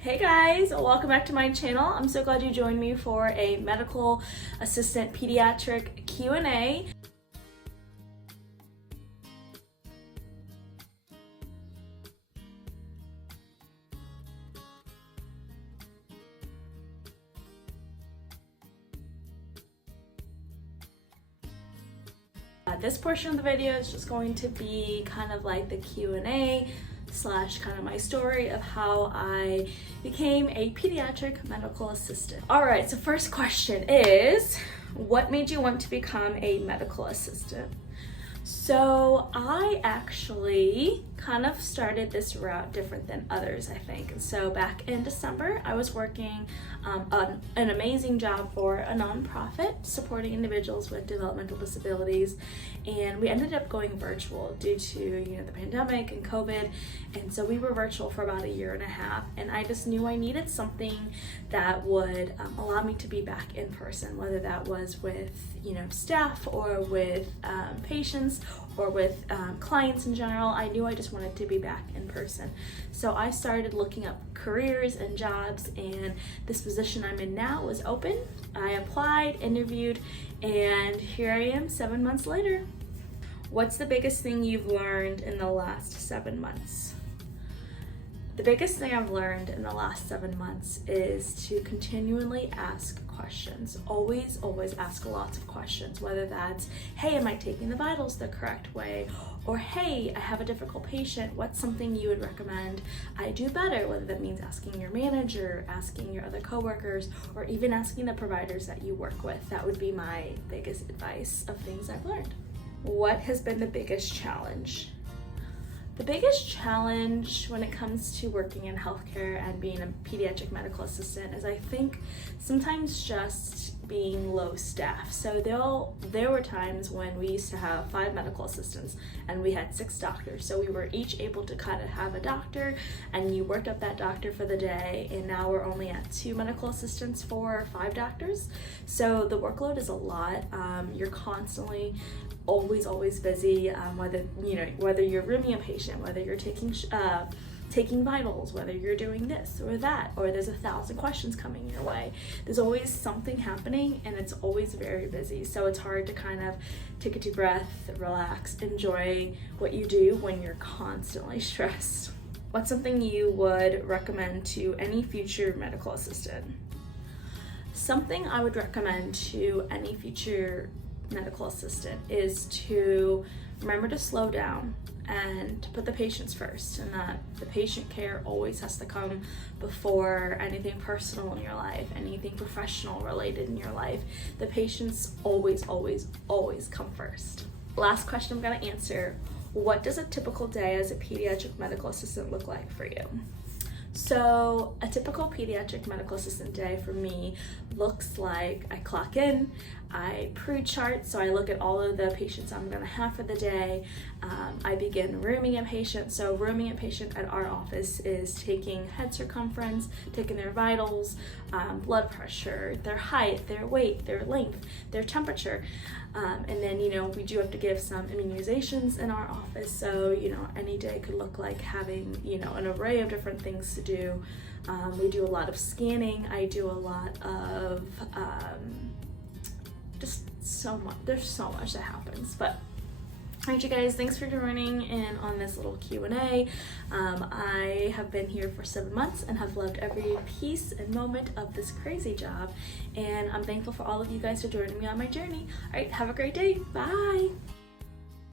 Hey guys, welcome back to my channel. I'm so glad you joined me for a medical assistant pediatric Q&A. This portion of the video is just going to be kind of like the Q&A slash kind of my story of how I became a pediatric medical assistant. All right, so first question is, what made you want to become a medical assistant? So I actually kind of started this route different than others, I think. So back in December, I was working an amazing job for a nonprofit supporting individuals with developmental disabilities, and we ended up going virtual due to the pandemic and COVID, and so we were virtual for about a year and a half, and I just knew I needed something that would allow me to be back in person, whether that was with staff or with patients or with clients in general. I knew I just wanted to be back in person. So I started looking up careers and jobs, and this position I'm in now was open. I applied, interviewed, and here I am 7 months later. What's the biggest thing you've learned in the last 7 months? The biggest thing I've learned in the last 7 months is to continually ask questions. Always ask lots of questions, whether that's, hey, am I taking the vitals the correct way? Or, hey, I have a difficult patient. What's something you would recommend I do better? Whether that means asking your manager, asking your other coworkers, or even asking the providers that you work with. That would be my biggest advice of things I've learned. What has been the biggest challenge? The biggest challenge when it comes to working in healthcare and being a pediatric medical assistant is, I think, sometimes just being low staff. So there were times when we used to have 5 medical assistants and we had 6 doctors. So we were each able to kind of have a doctor, and you worked up that doctor for the day, and now we're only at 2 medical assistants for 5 doctors. So the workload is a lot. You're constantly always busy, whether you're rooming a patient, whether you're taking vitals, whether you're doing this or that, or there's 1,000 questions coming your way. There's always something happening, and it's always very busy. So it's hard to kind of take a deep breath, relax, enjoy what you do when you're constantly stressed. What's something you would recommend to any future medical assistant? Something I would recommend to any future medical assistant is to remember to slow down and to put the patients first, and that the patient care always has to come before anything personal in your life, anything professional related in your life. The patients always come first. Last question I'm going to answer: what does a typical day as a pediatric medical assistant look like for you? So a typical pediatric medical assistant day for me looks like I clock in, I pre-chart, so I look at all of the patients I'm going to have for the day. I begin rooming a patient. So rooming a patient at our office is taking head circumference, taking their vitals, blood pressure, their height, their weight, their length, their temperature. And then, we do have to give some immunizations in our office. So, any day could look like having, an array of different things to do. We do a lot of scanning. I do a lot of just so much. There's so much that happens. But all right, you guys, thanks for joining in on this little Q&A. I have been here for 7 months and have loved every piece and moment of this crazy job. And I'm thankful for all of you guys for joining me on my journey. All right, have a great day. Bye.